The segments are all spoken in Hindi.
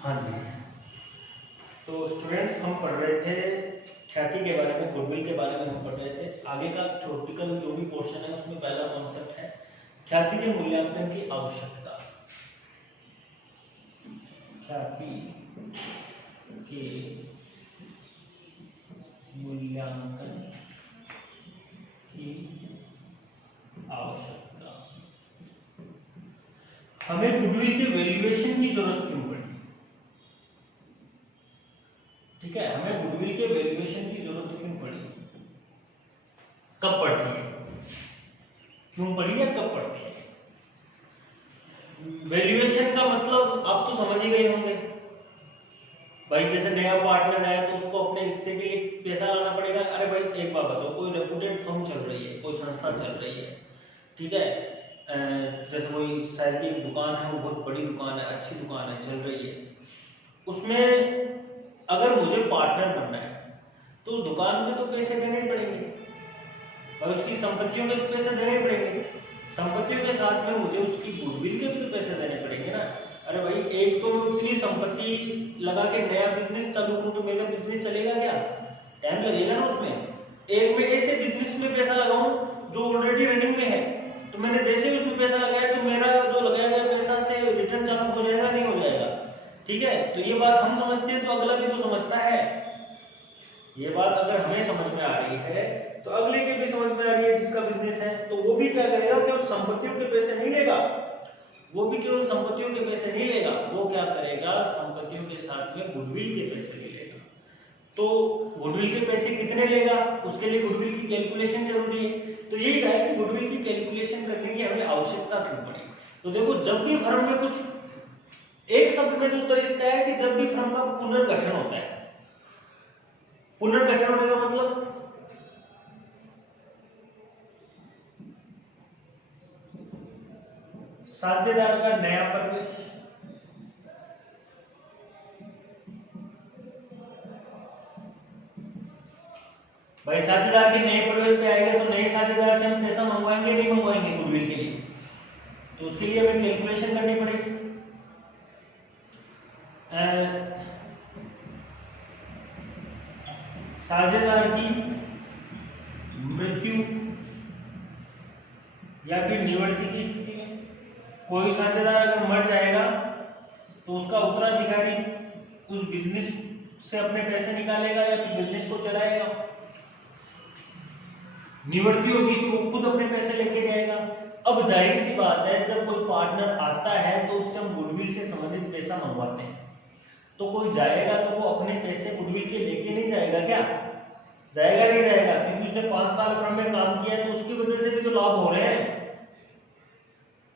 हाँ जी। तो स्टूडेंट्स हम पढ़ रहे थे ख्याति के बारे में, गुडविल के बारे में हम पढ़ रहे थे। आगे का थ्योरेटिकल जो भी पोर्शन है उसमें पहला कॉन्सेप्ट है ख्याति के मूल्यांकन की आवश्यकता। ख्याति के मूल्यांकन की आवश्यकता। हमें गुडविल के वैल्यूएशन की जरूरत क्यों पड़ी? ठीक है, हमें गुडविल के वैल्यूएशन की जरूरत क्यों पड़ी, कब पड़ती है, क्यों पड़ी या कब पड़ती है? वैल्यूएशन का मतलब आप तो समझ ही गए होंगे भाई। जैसे नया पार्टनर आया तो उसको अपने हिस्से के लिए पैसा लाना पड़ेगा। अरे भाई एक बात बताओ, कोई रेपुटेड फर्म चल रही है, कोई संस्था चल रही है, ठीक है, जैसे कोई शायद की एक दुकान है, वो बहुत बड़ी दुकान है, अच्छी दुकान है, चल रही है, उसमें अगर मुझे पार्टनर बनना है तो दुकान के तो पैसे देने ही पड़ेंगे और उसकी संपत्तियों के तो पैसे देने ही पड़ेंगे। संपत्तियों के साथ में मुझे उसकी गुडविल के भी तो पैसे देने पड़ेंगे ना। अरे भाई एक तो मैं उतनी संपत्ति लगा के नया बिजनेस चालू करूं तो मेरा बिजनेस चलेगा क्या? टाइम लगेगा ना उसमें। एक मैं ऐसे बिजनेस में पैसा लगाऊं जो ऑलरेडी रनिंग में है, तो मैंने जैसे ही उसमें पैसा लगाया तो मेरा जो लगाया गया पैसा से रिटर्न चालू हो जाएगा, नहीं हो जाएगा? ठीक है, तो ये बात हम समझते हैं तो अगला भी तो समझता है। ये बात अगर हमें समझ में आ रही है तो अगले के भी समझ में आ रही है, जिसका बिजनेस है। तो वो भी क्या करेगा, केवल संपत्तियों के पैसे नहीं लेगा, वो भी केवल संपत्तियों के पैसे नहीं लेगा, वो क्या करेगा, संपत्तियों के साथ में गुडविल के पैसे भी लेगा। तो गुडविल के पैसे कितने लेगा, उसके लिए गुडविल की कैलकुलेशन जरूरी है। तो यही है कि गुडविल की कैलकुलेशन करने की हमें आवश्यकता क्यों पड़ी। तो देखो, जब भी फर्म में कुछ, एक शब्द में तो उत्तर इसका है कि जब भी फर्म का पुनर्गठन होता है। पुनर्गठन होने का मतलब साझेदार का नया प्रवेश। भाई साझेदार के नए प्रवेश पे आएगा तो नए साझेदार से हम पैसा मंगवाएंगे, नहीं मंगवाएंगे गुडविल के लिए? तो उसके लिए हमें कैलकुलेशन करनी पड़ेगी। साझेदार की मृत्यु या फिर निवृत्ति की स्थिति में, कोई साझेदार अगर मर जाएगा तो उसका उत्तराधिकारी उस बिजनेस से अपने पैसे निकालेगा या फिर बिजनेस को चलाएगा। निवृत्ति होगी तो वो खुद अपने पैसे लेके जाएगा। अब जाहिर सी बात है, जब कोई पार्टनर आता है तो उससे हम गुडविल से संबंधित पैसा मंगवाते हैं। तो कोई जाएगा तो वो अपने पैसे गुडविल के लेके नहीं जाएगा क्या? जाएगा नहीं जाएगा? क्योंकि उसने 5 साल फर्म में काम किया है तो उसकी वजह से भी तो लाभ हो रहे हैं।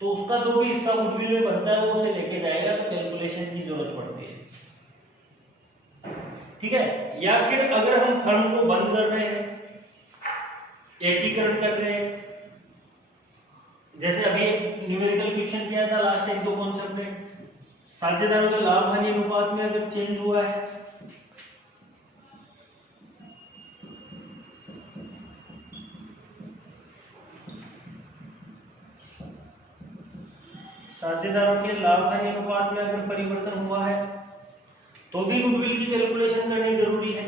तो उसका जो भी हिस्सा गुडविल में बनता है वो उसे लेके जाएगा। तो कैलकुलेशन की जरूरत पड़ती है, ठीक है। या फिर अगर हम फर्म को बंद कर रहे हैं, एकीकरण कर रहे हैं, जैसे अभी एक न्यूमेरिकल क्वेश्चन किया था लास्ट 1-2 कॉन्सेप्ट में, साझेदारों के लाभ हानि अनुपात में अगर चेंज हुआ है, साझेदारों के लाभ हानि अनुपात में अगर परिवर्तन हुआ है तो भी गुडविल की कैलकुलेशन करनी जरूरी है।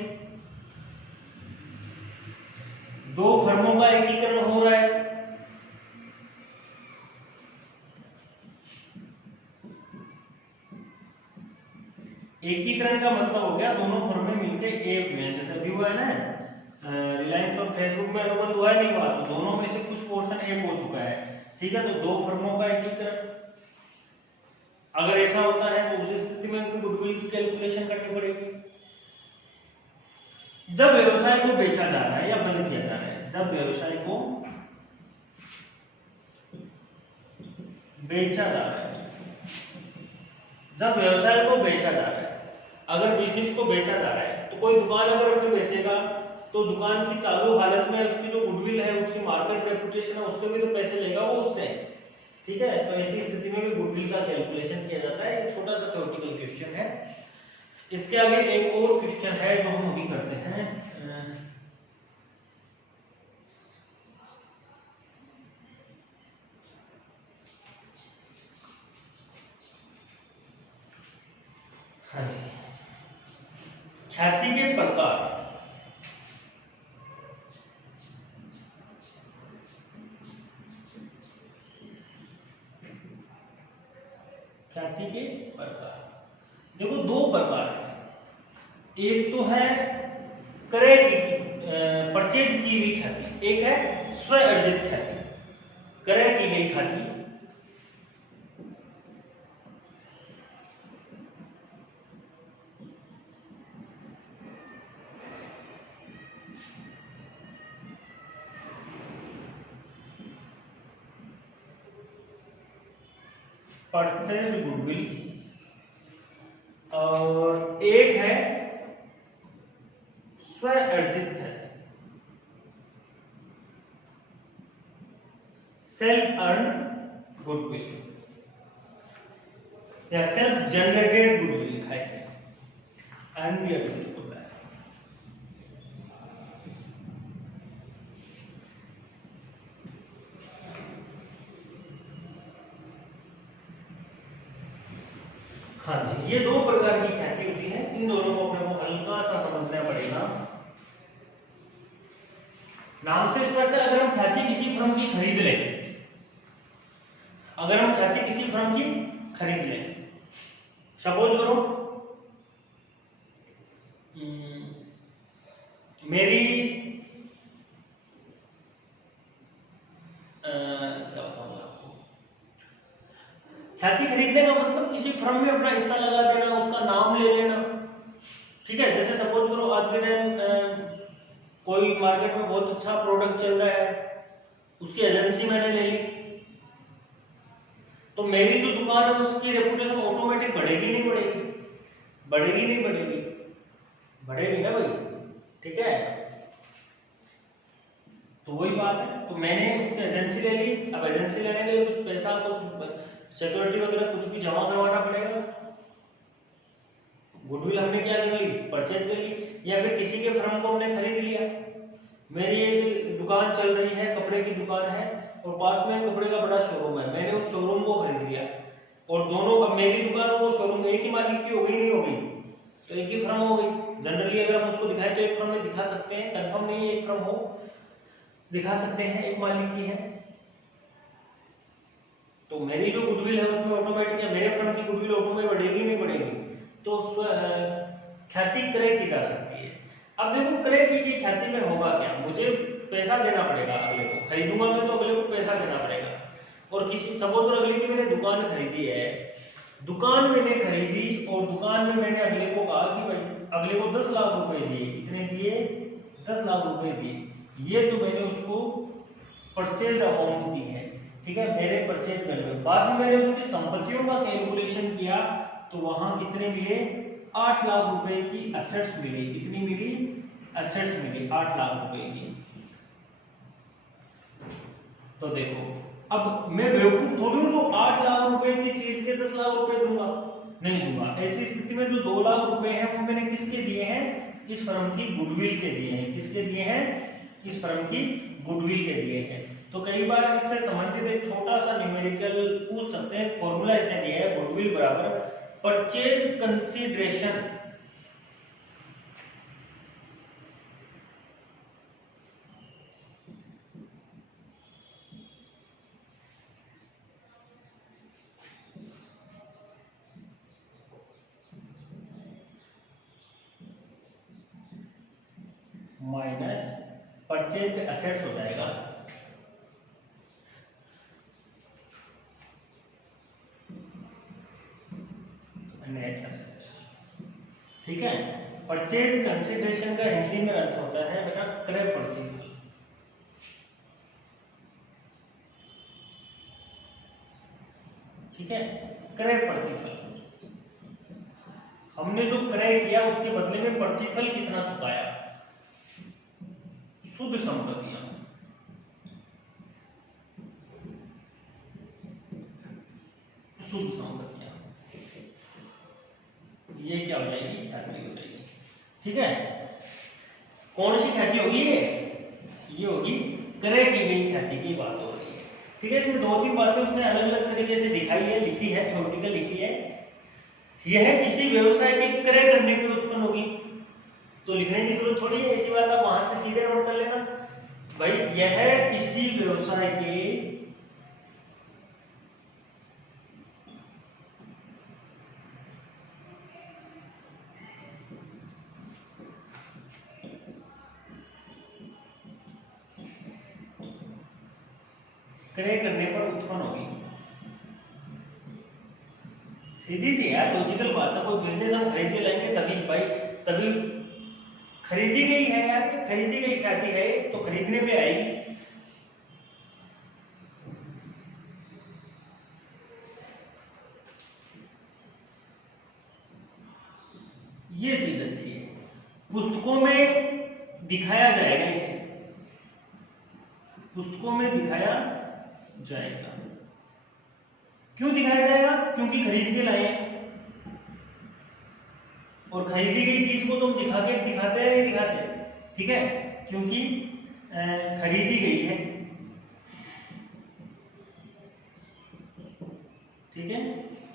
दो फर्मों का एकीकरण हो रहा है, एकीकरण का मतलब हो गया दोनों फर्में मिलकर एक में, जैसे अभी हुआ है ना रिलायंस और फेसबुक में अनुबंध हुआ है, नहीं हुआ? तो दोनों में से कुछ पोर्शन एक हो चुका है, ठीक है। तो दो फर्मों का एकीकरण अगर ऐसा होता है तो उस स्थिति में उनकी गुडविल की कैलकुलेशन करनी पड़ेगी। जब व्यवसाय को बेचा जा रहा है या बंद किया जा रहा है, जब व्यवसाय को बेचा जा रहा है, जब व्यवसाय को बेचा जा रहा है, अगर बिजनेस को बेचा जा रहा है तो कोई दुकान अगर अपने बेचेगा तो दुकान की चालू हालत में उसकी जो गुडविल है, उसकी मार्केट रेपुटेशन है, उसके भी तो पैसे लेगा वो उससे, ठीक है। तो ऐसी स्थिति में भी गुडविल का कैलकुलेशन किया जाता है। एक छोटा सा थ्योरेटिकल क्वेश्चन है। इसके आगे एक और क्वेश्चन है जो हम अभी करते हैं। हाँ जी, ख्याति के प्रकार। ख्याति के प्रकार देखो दो प्रकार है। एक तो है क्रय की परचेज की हुई ख्याति, एक है स्व अर्जित ख्याति, क्रय की गई ख्याति। परचेज गुडविल, और एक है स्व अर्जित है, सेल्फ अर्न गुडविल या सेल्फ जनरेटेड गुडविल लिखा है इसे, अर्न भी अर्जित होता है। हाँ जी, ये दो प्रकार की ख्याति होती है, इन दोनों को अपने को हल्का सा समझना पड़ेगा। नाम से स्पष्ट है, अगर हम ख्याति किसी फर्म की खरीद लें, अगर हम ख्याति किसी फर्म की खरीद लें, सपोज करो मेरी क्या बताऊंगा आपको, ख्याति खरीदने का मतलब किसी फर्म में अपना हिस्सा लगा देना, उसका नाम ले लेना। ठीक है, जैसे सपोज करो आज के टाइम कोई मार्केट में बहुत अच्छा प्रोडक्ट चल रहा है, उसकी एजेंसी मैंने ले ली, तो मेरी जो दुकान है उसकी रेपुटेशन ऑटोमेटिक बढ़ेगी नहीं बढ़ेगी? बढ़ेगी नहीं बढ़ेगी? बढ़ेगी ना भाई। ठीक है, तो वही बात है। तो मैंने उसकी एजेंसी ले ली, अब एजेंसी लेने के लिए कुछ पैसा, कुछ सिक्योरिटी वगैरह कुछ भी जमा करवाना पड़ेगा। गुडविल हमने क्या कर ली, परचेज कर ली, या फिर किसी के फर्म को हमने खरीद लिया। मेरी एक दुकान चल रही है, कपड़े की दुकान है, और पास में कपड़े का बड़ा शोरूम है, मैंने उस शोरूम को खरीद लिया, और दोनों का, मेरी दुकान और वो शोरूम एक ही मालिक की हो गई नहीं हो गई? तो एक ही फर्म हो गई। जनरली अगर हम उसको दिखाएं तो एक फर्म में दिखा सकते हैं, कंफर्म नहीं है एक फर्म हो, दिखा सकते हैं एक मालिक की है। तो मेरी जो गुडविल है उसमें ऑटोमेटिक है, मेरे फर्म की गुडविल ऑटोमेटिक बढ़ेगी नहीं बढ़ेगी? तो ख्याति क्रय की जा सकती है। अब देखो क्रय की ख्याति में होगा क्या, मुझे पैसा देना पड़ेगा अगले को, खरीदूंगा मैं तो अगले को पैसा देना पड़ेगा। और किसी सपोज अगले की मैंने दुकान खरीदी है, दुकान मैंने खरीदी और दुकान में मैंने अगले को कहा कि भाई अगले को 10 लाख रुपए दिए। कितने दिए? 10 लाख रुपए दिए। ये तो मैंने उसको परचेज अमाउंट दी है, ठीक है, मेरे परचेज वैल्यू। बाद में मैंने उसकी संपत्तियों का कैलकुलेशन किया तो वहां कितने मिले? 8 लाख रुपए की असेट्स मिली। कितनी मिली? असेट्स मिली 8 लाख रुपए की। तो देखो अब मैं बेवकूफ थोड़ी हूं जो 8 लाख रुपए की चीज के 10 लाख रुपए दूंगा, नहीं दूंगा। ऐसी स्थिति में जो 2 लाख रुपए हैं वो मैंने किसके दिए हैं? इस फर्म की गुडविल के दिए हैं। किसके दिए हैं? इस फर्म की गुडविल के दिए हैं। तो कई बार इससे संबंधित एक छोटा सा न्यूमेरिकल पूछ सकते हैं। फॉर्मूला इसने दिया है, गुडविल बराबर purchase consideration minus purchase assets हो जाएगा। नेट एसेट्स, ठीक है। परचेज कंसीडरेशन का हिंदी में अर्थ होता है बेटा क्रय प्रतिफल। ठीक है, क्रय प्रतिफल। हमने जो क्रय किया उसके बदले में प्रतिफल कितना चुकाया? शुद्ध संपत्तियां, शुद्ध संपत्तियां, ये क्या हो जाएगी? ख्याति हो जाएगी। ठीक है, कौन सी ख्याति होगी? ये होगी क्रय की गई ख्याति की बात हो रही है। ठीक है, इसमें 2-3 बातें उसने अलग अलग तरीके से दिखाई है, लिखी है, थ्योरेटिकल लिखी है। यह किसी व्यवसाय के क्रय करने पे उत्पन्न होगी। तो लिखने की जरूरत थोड़ी है, ऐसी बात आप वहां से सीधे नोट कर लेना भाई, यह किसी व्यवसाय के क्रय करने पर उत्पन्न होगी। सीधी सी यार लॉजिकल बात है, कोई बिजनेस हम खरीद के लाएंगे तभी भाई, तभी खरीदी गई है यार, खरीदी गई ख्याति है तो खरीदने पे आएगी। ये चीज अच्छी है, पुस्तकों में दिखाया जाएगा, इसे पुस्तकों में दिखाया जाएगा। क्यों दिखाया जाएगा? क्योंकि खरीद के लाए और खरीदी गई चीज को तुम दिखाते हैं या नहीं दिखाते, ठीक है, क्योंकि खरीदी गई है, ठीक है।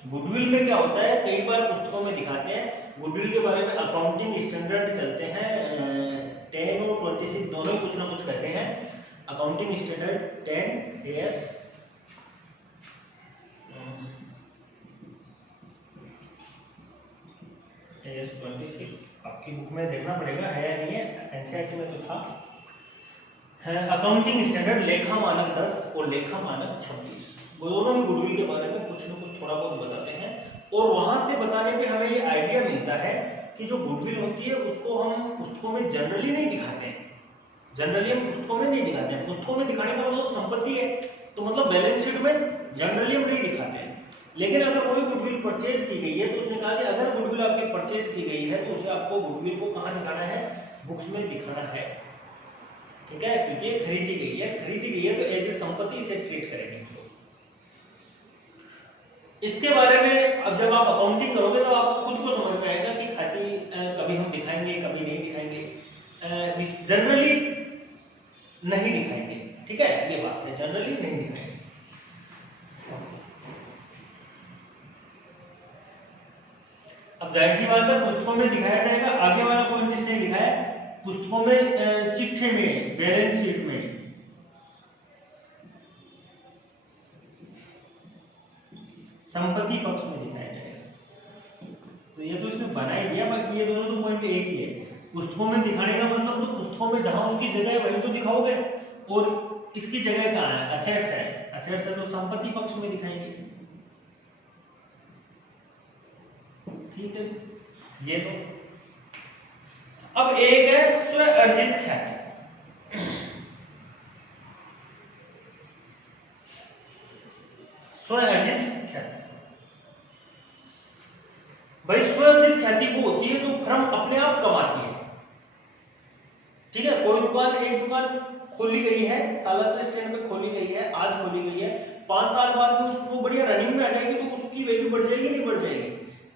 गुडविल में क्या होता है, कई बार पुस्तकों में दिखाते हैं गुडविल के बारे में, अकाउंटिंग स्टैंडर्ड चलते हैं 10 और 26 दोनों कुछ ना कुछ कहते हैं। अकाउंटिंग स्टैंडर्ड 10 AS 26 आपकी बुक में देखना पड़ेगा, है या नहीं है, एनसीईआरटी में तो था। अकाउंटिंग स्टैंडर्ड लेखा मानक 10 और लेखा मानक 26, वो दोनों ही गुडविल के बारे में कुछ न कुछ थोड़ा बहुत बताते हैं। और वहां से बताने पे हमें ये आइडिया मिलता है कि जो गुडविल होती है उसको हम पुस्तकों में जनरली नहीं दिखाते हैं, जनरली हम पुस्तकों में नहीं दिखाते हैं। पुस्तकों में दिखाने का मतलब संपत्ति है, तो मतलब बैलेंस शीट में जनरली हम नहीं दिखाते हैं। लेकिन अगर कोई गुडविल परचेज की गई है तो उसने कहा कि अगर गुडविल आपकी परचेज की गई है तो उसे आपको गुडविल को कहां दिखाना है, बुक्स में दिखाना है, ठीक है, क्योंकि खरीदी गई है, खरीदी गई है तो एज ए संपत्ति से ट्रीट करेंगे। इसके बारे में अब जब आप अकाउंटिंग करोगे तो आपको खुद को समझ में आएगा कि खाती कभी हम दिखाएंगे कभी नहीं दिखाएंगे, जनरली नहीं दिखाएंगे, ठीक है, ये बात है, जनरली नहीं दिखाएंगे। अब जाहिर सी बात है पुस्तकों में दिखाया जाएगा, आगे वाला पॉइंट इसने लिखा है पुस्तकों में, चिट्ठे में, बैलेंस शीट में, संपत्ति पक्ष में दिखाया जाएगा। तो ये तो इसने बना ही दिया, बाकी ये दोनों तो पॉइंट एक ही है। पुस्तकों में दिखाने का मतलब तो पुस्तकों में जहां उसकी जगह है वही तो दिखाओगे, और इसकी जगह कहाँ है, असेट्स है, असेट्स है तो संपत्ति पक्ष में दिखाएंगे, ठीक है। ये तो अब एक है स्व अर्जित ख्याति। स्व अर्जित ख्याति भाई, स्व अर्जित ख्याति वो होती है जो फर्म अपने आप कमाती है, ठीक है। कोई दुकान, एक दुकान खोली गई है, साला से स्टैंड पे खोली गई है, आज खोली गई है, 5 साल बाद में उसको बढ़िया रनिंग में आ जाएगी तो उसकी वैल्यू बढ़ जाएगी नहीं बढ़ जाएगी,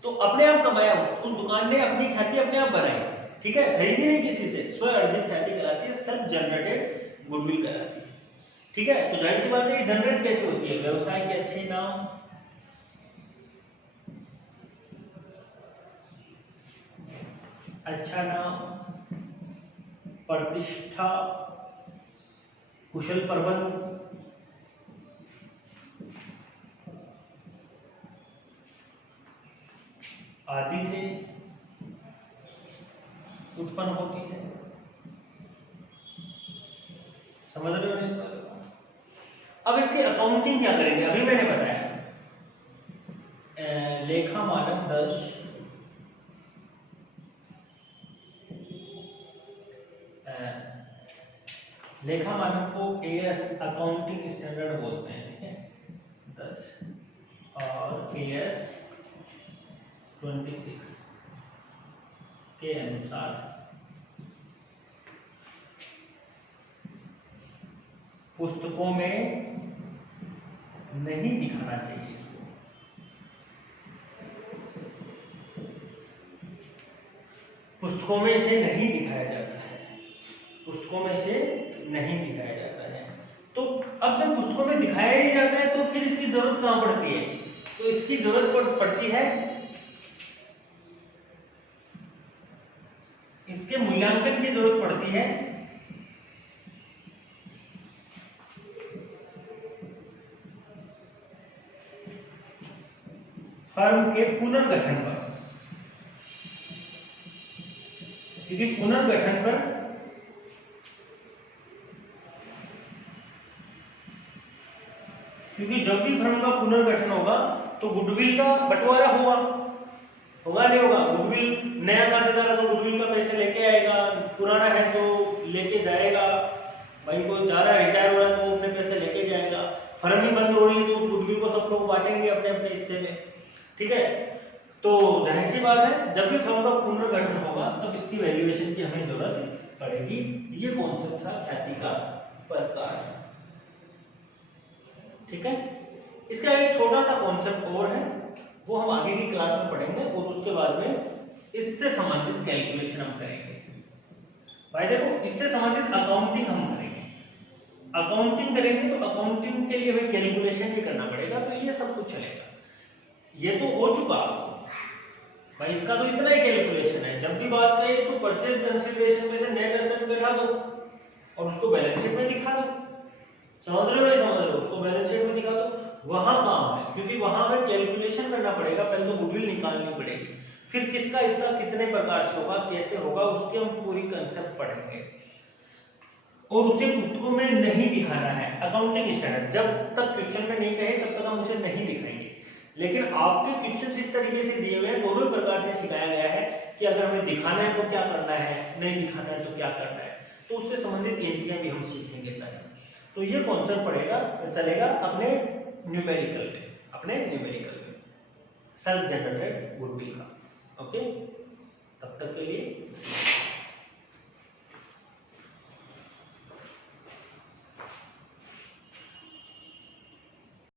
तो अपने आप कमाया, उस दुकान ने अपनी ख्याति अपने आप बनाई, ठीक है, खरीदी नहीं किसी से, स्व अर्जित ख्याति कहलाती है, सेल्फ जनरेटेड गुडविल कहलाती है, ठीक है। तो जाहिर सी बात है ये जनरेट कैसे होती है, व्यवसाय के अच्छे नाम, अच्छा नाम, प्रतिष्ठा, कुशल प्रबंध, आदि से उत्पन्न होती है। समझ रहे हो इस बात को? अब इसकी अकाउंटिंग क्या करेंगे, अभी मैंने बताया लेखा मानक 10, लेखा मानक को AS अकाउंटिंग स्टैंडर्ड बोलते हैं, ठीक है, 10 और AS 26 के अनुसार पुस्तकों में नहीं दिखाना चाहिए इसको, पुस्तकों में इसे नहीं दिखाया जाता है, पुस्तकों में इसे नहीं दिखाया जाता है। तो अब जब पुस्तकों में दिखाया ही नहीं जाता है तो फिर इसकी जरूरत कहां पड़ती है, तो इसकी जरूरत पड़ती है इसके मूल्यांकन की जरूरत पड़ती है फर्म के पुनर्गठन पर, क्योंकि पुनर्गठन पर क्योंकि जब भी फर्म का पुनर्गठन होगा तो गुडविल का बंटवारा होगा नहीं होगा। गुडविल नया साझेदार है तो गुडविल का पैसे लेके आएगा, पुराना है तो लेके जाएगा। भाई कोई जा रहा है रिटायर हो रहा है तो वो अपने पैसे लेके जाएगा। फर्म ही बंद हो रही है तो उस गुडविल को सब लोग बांटेंगे अपने अपने हिस्से में, ठीक है। तो जाहिर सी बात है जब भी फर्म का पुनर्गठन होगा तब इसकी वैल्यूएशन की हमें जरूरत पड़ेगी। ये कॉन्सेप्ट था ख्याति का प्रकार, ठीक है। इसका एक छोटा सा कॉन्सेप्ट और है, वो हम आगे की क्लास में पढ़ेंगे और उसके बाद में इससे संबंधित कैलकुलेशन हम करेंगे। भाई देखो इससे संबंधित अकाउंटिंग हम करेंगे। अकाउंटिंग करेंगे तो अकाउंटिंग के लिए हमें कैलकुलेशन भी करना पड़ेगा, तो ये सब कुछ चलेगा। ये तो हो चुका भाई, इसका तो इतना ही कैलकुलेशन है। जब भी बात करें तो परचेज कंसीडरेशन में से नेट एसेट बैठा दो और उसको बैलेंस शीट में दिखा दो। समझ रहे हो नहीं समझ रहे हो? उसको बैलेंस शीट में दिखा दो, वहां काम है, क्योंकि वहां हमें कैलकुलेशन करना पड़ेगा। पहले तो गुडविल निकालनी पड़ेगी, फिर किसका हिस्सा कितने प्रकार से होगा, कैसे होगा, उसके हम पूरी कंसेप्ट पढ़ेंगे। और उसे पुस्तकों में नहीं दिखाना है। अकाउंटिंग स्टैंडर्ड जब तक क्वेश्चन में नहीं कहे तब तक हम उसे नहीं दिखाएंगे, लेकिन आपके क्वेश्चन इस तरीके से दिए हुए हैं, दोनों प्रकार से सिखाया गया है कि अगर हमें दिखाना है तो क्या करना है, नहीं दिखाना है तो क्या करना है। तो उससे संबंधित एंट्रियां भी हम सीखेंगे सारी। तो ये कॉन्सेप्ट पड़ेगा चलेगा अपने न्यूमेरिकल में, सेल्फ जनरेटेड गुडविल।